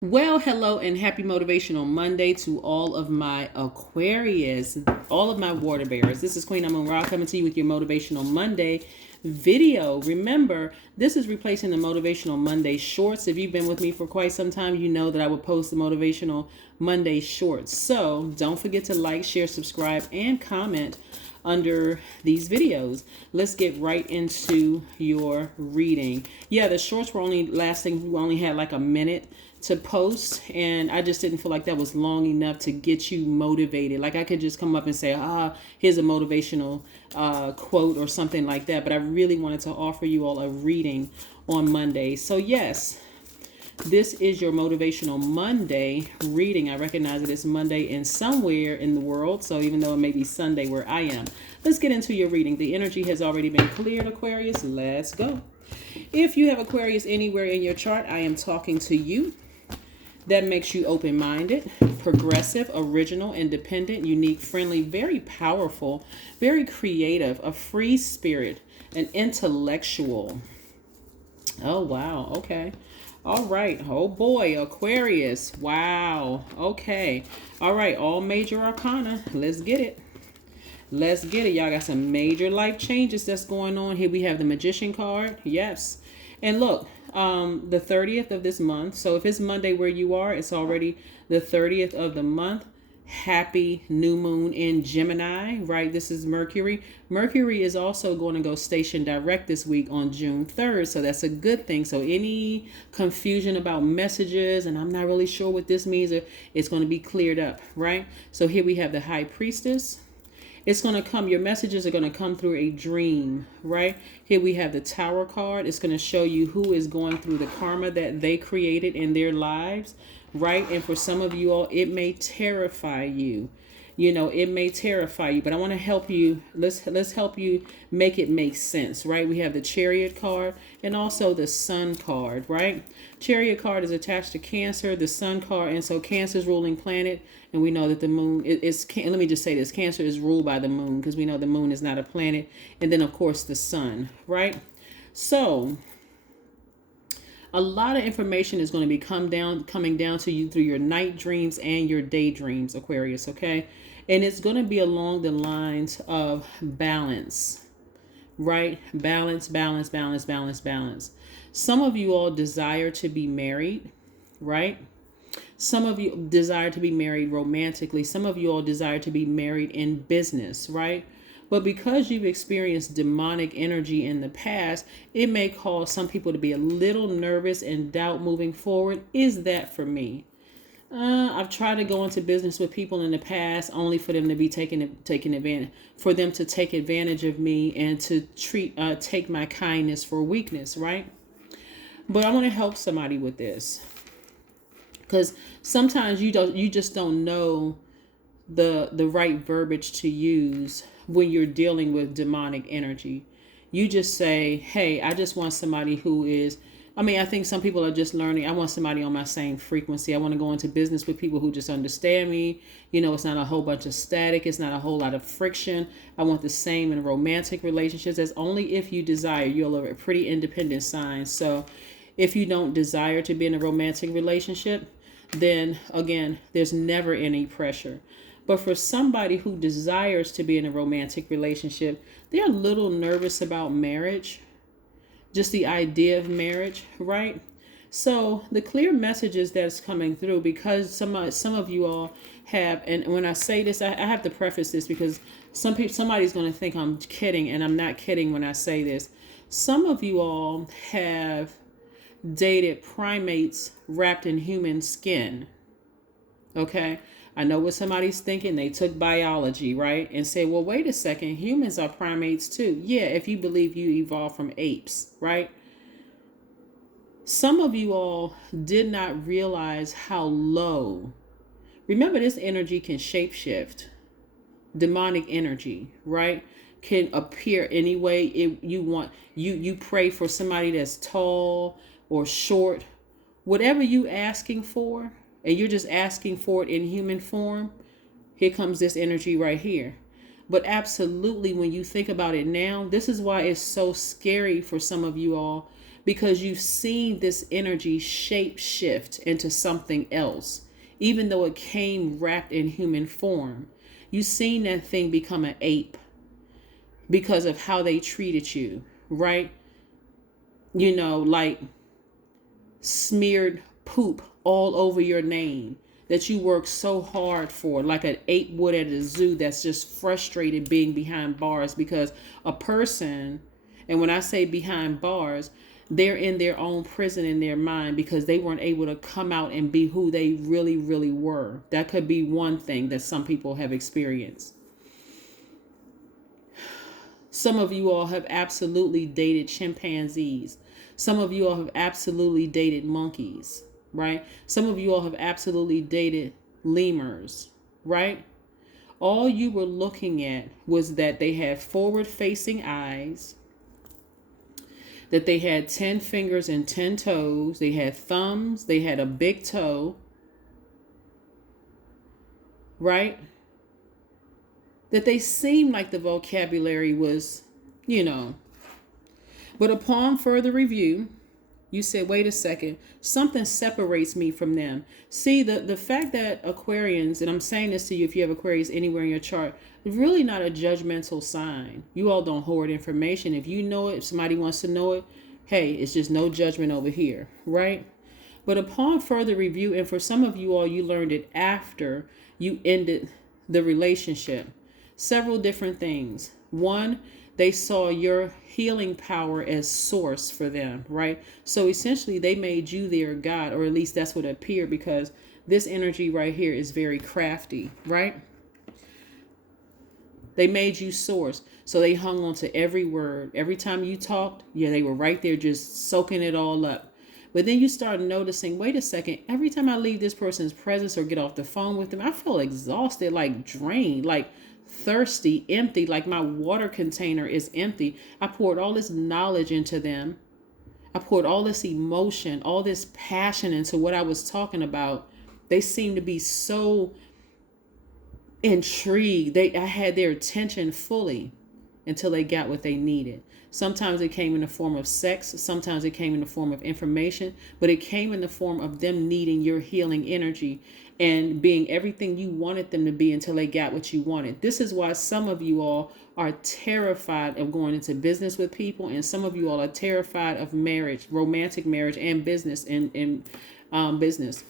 Well, hello and happy Motivational Monday to all of my Aquarius, all of my water bearers. This is Queen Amun Ra coming to you with your Motivational Monday video. Remember, this is replacing the Motivational Monday shorts. If you've been with me for quite some time, you know that I would post the Motivational Monday shorts. So don't forget to like, share, subscribe, and comment under these videos. Let's get right into your reading. Yeah, the shorts were only lasting, we only had like a minute to post, and I just didn't feel like that was long enough to get you motivated. Like I could just come up and say, here's a motivational quote or something like that, but I really wanted to offer you all a reading on Monday. So yes, this is your Motivational Monday reading. I recognize that it's Monday in somewhere in the world, so even though it may be Sunday where I am. Let's get into your reading. The energy has already been cleared, Aquarius. Let's go. If you have Aquarius anywhere in your chart, I am talking to you. That makes you open-minded, progressive, original, independent, unique, friendly, very powerful, very creative, a free spirit, an intellectual. Oh, wow. Okay. All right. Oh, boy. Aquarius. Wow. Okay. All right. All major arcana. Let's get it. Let's get it. Y'all got some major life changes that's going on. Here we have the Magician card. Yes. And look, the 30th of this month. So if it's Monday where you are, it's already the 30th of the month. Happy new moon in Gemini, right? This is Mercury. Mercury is also going to go station direct this week on June 3rd. So that's a good thing. So any confusion about messages, and I'm not really sure what this means, it's going to be cleared up, right? So here we have the High Priestess. It's going to come, your messages are going to come through a dream, right? Here we have the Tower card. It's going to show you who is going through the karma that they created in their lives, right? And for some of you all, it may terrify you. You know, it may terrify you, but I want to help you. Let's help you make it make sense, right? We have the Chariot card and also the Sun card, right? Chariot card is attached to Cancer, the Sun card, and so Cancer's ruling planet, and we know that the moon is, let me just say this, Cancer is ruled by the moon because we know the moon is not a planet, and then of course the sun, right? So a lot of information is going to be coming down to you through your night dreams and your daydreams, Aquarius, okay? And it's going to be along the lines of balance, right? Balance, balance, balance, balance, balance. Some of you all desire to be married, right? Some of you desire to be married romantically. Some of you all desire to be married in business, right? But because you've experienced demonic energy in the past, it may cause some people to be a little nervous and doubt moving forward. Is that for me? I've tried to go into business with people in the past only for them to be taking advantage, for them to take advantage of me and to take my kindness for weakness, right? But I want to help somebody with this because sometimes you just don't know the right verbiage to use when you're dealing with demonic energy. You just say, hey, I just want somebody who is, I think some people are just learning. I want somebody on my same frequency. I want to go into business with people who just understand me. You know, it's not a whole bunch of static. It's not a whole lot of friction. I want the same in romantic relationships. That's only if you desire. You're a pretty independent sign. So if you don't desire to be in a romantic relationship, then again, there's never any pressure. But for somebody who desires to be in a romantic relationship, they're a little nervous about marriage, just the idea of marriage, right? So the clear messages that's coming through, because some of you all have, and when I say this, I have to preface this because somebody's going to think I'm kidding, and I'm not kidding when I say this. Some of you all have dated primates wrapped in human skin, okay? I know what somebody's thinking. They took biology, right? And say, well, wait a second. Humans are primates too. Yeah, if you believe you evolved from apes, right? Some of you all did not realize how low. Remember, this energy can shapeshift. Demonic energy, right? Can appear any way you want. You pray for somebody that's tall or short. Whatever you asking for, and you're just asking for it in human form, here comes this energy right here. But absolutely, when you think about it now, this is why it's so scary for some of you all, because you've seen this energy shape shift into something else, even though it came wrapped in human form. You've seen that thing become an ape because of how they treated you, right? You know, like smeared poop all over your name that you worked so hard for, like an ape would at a zoo that's just frustrated being behind bars because a person, and when I say behind bars, they're in their own prison in their mind because they weren't able to come out and be who they really, really were. That could be one thing that some people have experienced. Some of you all have absolutely dated chimpanzees. Some of you all have absolutely dated monkeys, right? Some of you all have absolutely dated lemurs, right? All you were looking at was that they had forward-facing eyes, that they had 10 fingers and 10 toes, they had thumbs, they had a big toe, right? That they seemed like the vocabulary was, you know. But upon further review, you said, wait a second, something separates me from them. See, the fact that Aquarians, and I'm saying this to you if you have Aquarius anywhere in your chart, it's really not a judgmental sign. You all don't hoard information. If you know it, if somebody wants to know it, hey, it's just no judgment over here, right? But upon further review, and for some of you all, you learned it after you ended the relationship. Several different things. One, they saw your healing power as source for them, right? So essentially they made you their God, or at least that's what it appeared, because this energy right here is very crafty, right? They made you source. So they hung on to every word. Every time you talked, yeah, they were right there just soaking it all up. But then you start noticing, wait a second, every time I leave this person's presence or get off the phone with them, I feel exhausted, like drained, like thirsty, empty, like my water container is empty. I poured all this knowledge into them. I poured all this emotion, all this passion into what I was talking about. They seemed to be so intrigued. I had their attention fully until they got what they needed. Sometimes it came in the form of sex. Sometimes it came in the form of information, but it came in the form of them needing your healing energy and being everything you wanted them to be until they got what you wanted. This is why some of you all are terrified of going into business with people, and some of you all are terrified of marriage, romantic marriage, and business in business,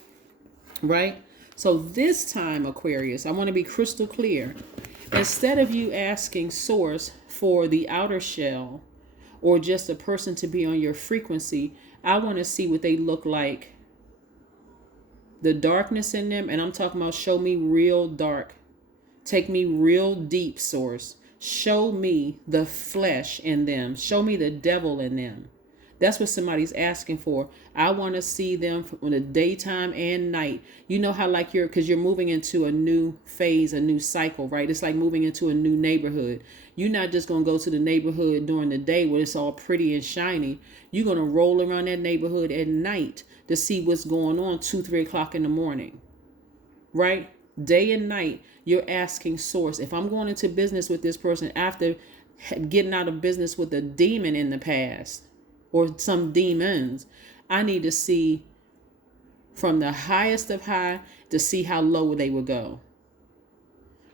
right? So this time, Aquarius, I want to be crystal clear. Instead of you asking source for the outer shell or just a person to be on your frequency, I want to see what they look like. The darkness in them, and I'm talking about show me real dark. Take me real deep, source. Show me the flesh in them. Show me the devil in them. That's what somebody's asking for. I want to see them in the daytime and night. You know how like because you're moving into a new phase, a new cycle, right? It's like moving into a new neighborhood. You're not just going to go to the neighborhood during the day where it's all pretty and shiny. You're going to roll around that neighborhood at night to see what's going on 2-3 o'clock in the morning, right? Day and night, you're asking source. If I'm going into business with this person after getting out of business with a demon in the past, or some demons, I need to see from the highest of high to see how low they would go.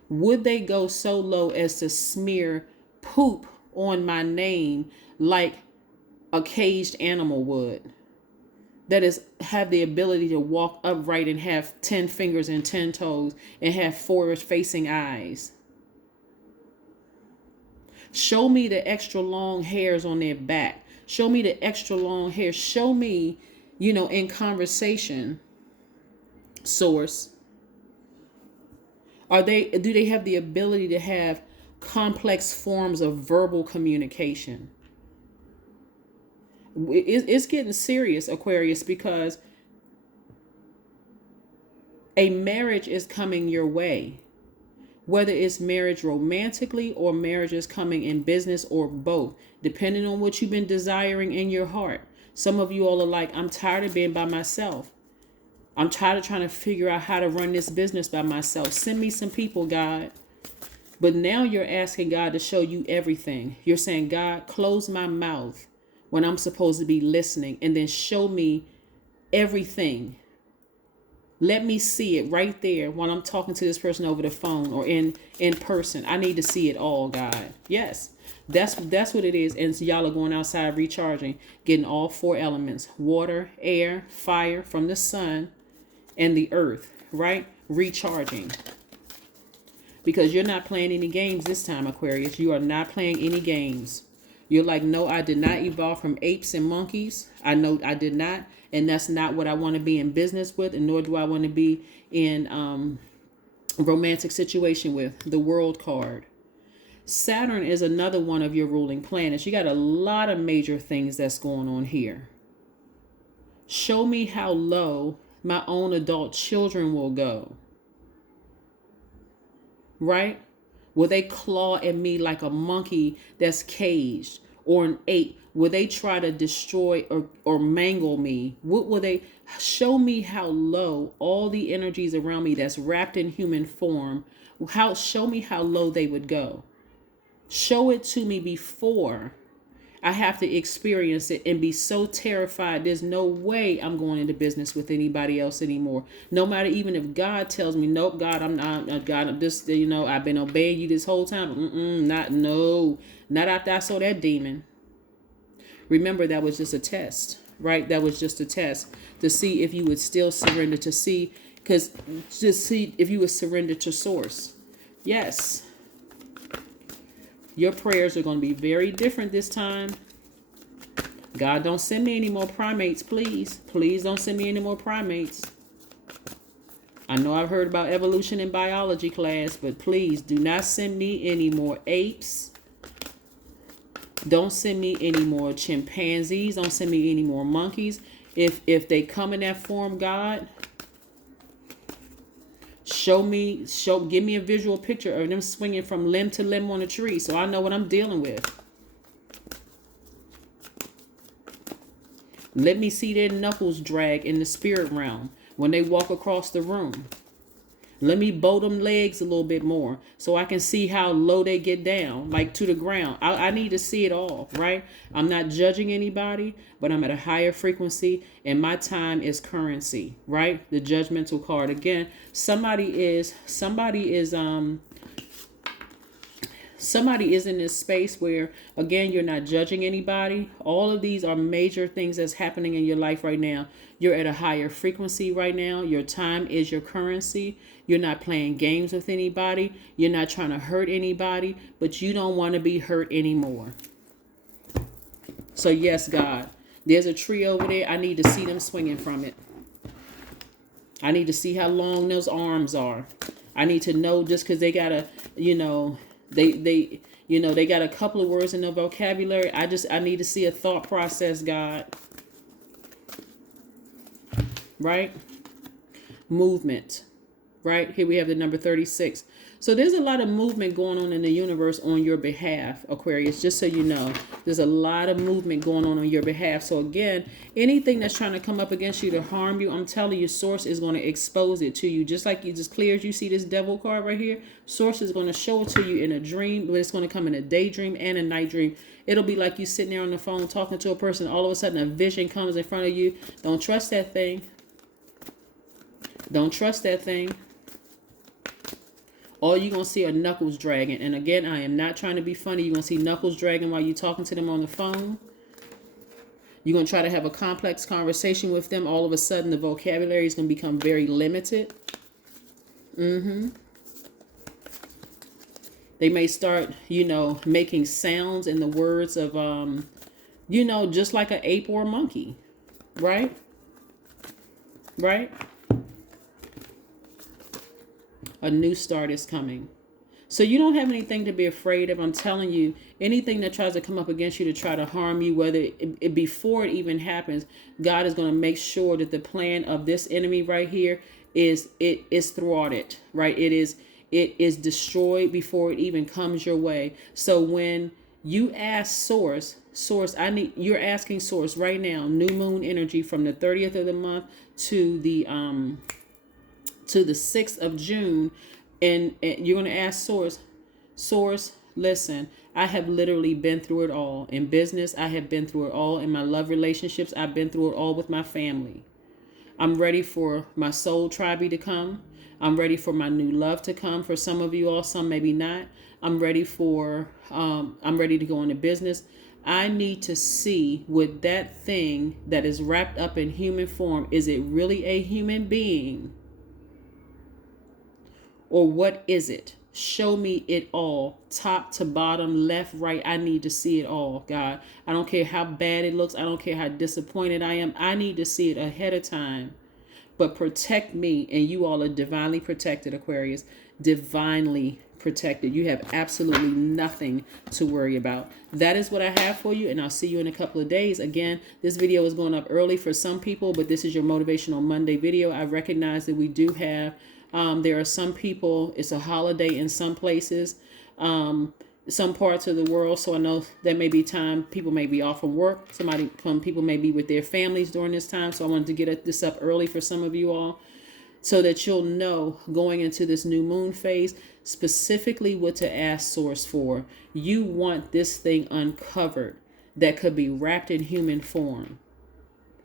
Would they go so low as to smear poop on my name like a caged animal would? That is, have the ability to walk upright and have 10 fingers and 10 toes and have forward-facing eyes. Show me the extra long hairs on their back. Show me the extra long hair. Show me, in conversation, source. Do they have the ability to have complex forms of verbal communication? It's getting serious, Aquarius, because a marriage is coming your way. Whether it's marriage romantically or marriage is coming in business or both, depending on what you've been desiring in your heart. Some of you all are like, I'm tired of being by myself. I'm tired of trying to figure out how to run this business by myself. Send me some people, God. But now you're asking God to show you everything. You're saying, God, close my mouth when I'm supposed to be listening, and then show me everything. Let me see it right there while I'm talking to this person over the phone or in person. I need to see it all, God. Yes, that's what it is. And so y'all are going outside recharging, getting all 4 elements: water, air, fire from the sun, and the earth, right? Recharging. Because you're not playing any games this time, Aquarius. You are not playing any games. You're like, no, I did not evolve from apes and monkeys. I know I did not. And that's not what I want to be in business with. And nor do I want to be in a romantic situation with. The World card. Saturn is another one of your ruling planets. You got a lot of major things that's going on here. Show me how low my own adult children will go. Right? Will they claw at me like a monkey that's caged, or an ape? Will they try to destroy or mangle me? What will they show me how low all the energies around me that's wrapped in human form? Show me how low they would go. Show it to me before I have to experience it and be so terrified. There's no way I'm going into business with anybody else anymore. No matter even if God tells me, nope, God, I'm not, God, I'm just, I've been obeying you this whole time. Not after I saw that demon. Remember, that was just a test, right? That was just a test to see if you would still surrender, to see if you would surrender to source. Yes. Your prayers are going to be very different this time. God, don't send me any more primates, please. Please don't send me any more primates. I know I've heard about evolution in biology class, but please do not send me any more apes. Don't send me any more chimpanzees. Don't send me any more monkeys. If they come in that form, God, give me a visual picture of them swinging from limb to limb on a tree so I know what I'm dealing with. Let me see their knuckles drag in the spirit realm when they walk across the room. Let me bow them legs a little bit more so I can see how low they get down, like to the ground. I need to see it all, right? I'm not judging anybody, but I'm at a higher frequency and my time is currency, right? The judgmental card. Again, somebody is in this space where, again, you're not judging anybody. All of these are major things that's happening in your life right now. You're at a higher frequency right now. Your time is your currency. You're not playing games with anybody. You're not trying to hurt anybody, but you don't want to be hurt anymore. So yes, God, there's a tree over there. I need to see them swinging from it. I need to see how long those arms are. I need to know, just because they got a, they got a couple of words in their vocabulary. I need to see a thought process, God. Right? Movement. Right? Here we have the number 36. So there's a lot of movement going on in the universe on your behalf, Aquarius, just so you know. There's a lot of movement going on your behalf. So again, anything that's trying to come up against you to harm you, I'm telling you, Source is going to expose it to you. Just like you, just clear as you see this devil card right here, Source is going to show it to you in a dream, but it's going to come in a daydream and a night dream. It'll be like you sitting there on the phone talking to a person. All of a sudden, a vision comes in front of you. Don't trust that thing. Don't trust that thing. All you're going to see are knuckles dragging. And again, I am not trying to be funny. You're going to see knuckles dragging while you're talking to them on the phone. You're going to try to have a complex conversation with them. All of a sudden, the vocabulary is going to become very limited. They may start, making sounds in the words of, just like an ape or a monkey. Right? Right? A new start is coming. So you don't have anything to be afraid of. I'm telling you, anything that tries to come up against you to try to harm you, whether before it even happens, God is going to make sure that the plan of this enemy right here is thwarted, right? It is destroyed before it even comes your way. So when you ask Source, you're asking Source right now, new moon energy from the 30th of the month to the 6th of June, and you're going to ask Source, listen, I have literally been through it all. In business, I have been through it all. In my love relationships, I've been through it all with my family. I'm ready for my soul tribe to come. I'm ready for my new love to come. For some of you all, some maybe not. I'm ready to go into business. I need to see with that thing that is wrapped up in human form, is it really a human being? Or what is it? Show me it all, top to bottom, left, right. I need to see it all, God. I don't care how bad it looks. I don't care how disappointed I am. I need to see it ahead of time. But protect me, and you all are divinely protected, Aquarius. Divinely protected. You have absolutely nothing to worry about. That is what I have for you, and I'll see you in a couple of days. Again, this video is going up early for some people, but this is your Motivational Monday video. I recognize that we do have, there are some people, it's a holiday in some places, some parts of the world. So I know there may be time people may be off from work. Some people may be with their families during this time. So I wanted to get this up early for some of you all, so that you'll know going into this new moon phase specifically what to ask source for. You want this thing uncovered that could be wrapped in human form.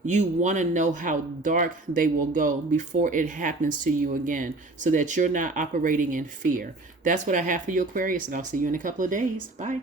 You want to know how dark they will go before it happens to you again, so that you're not operating in fear. That's what I have for you, Aquarius, and I'll see you in a couple of days. Bye.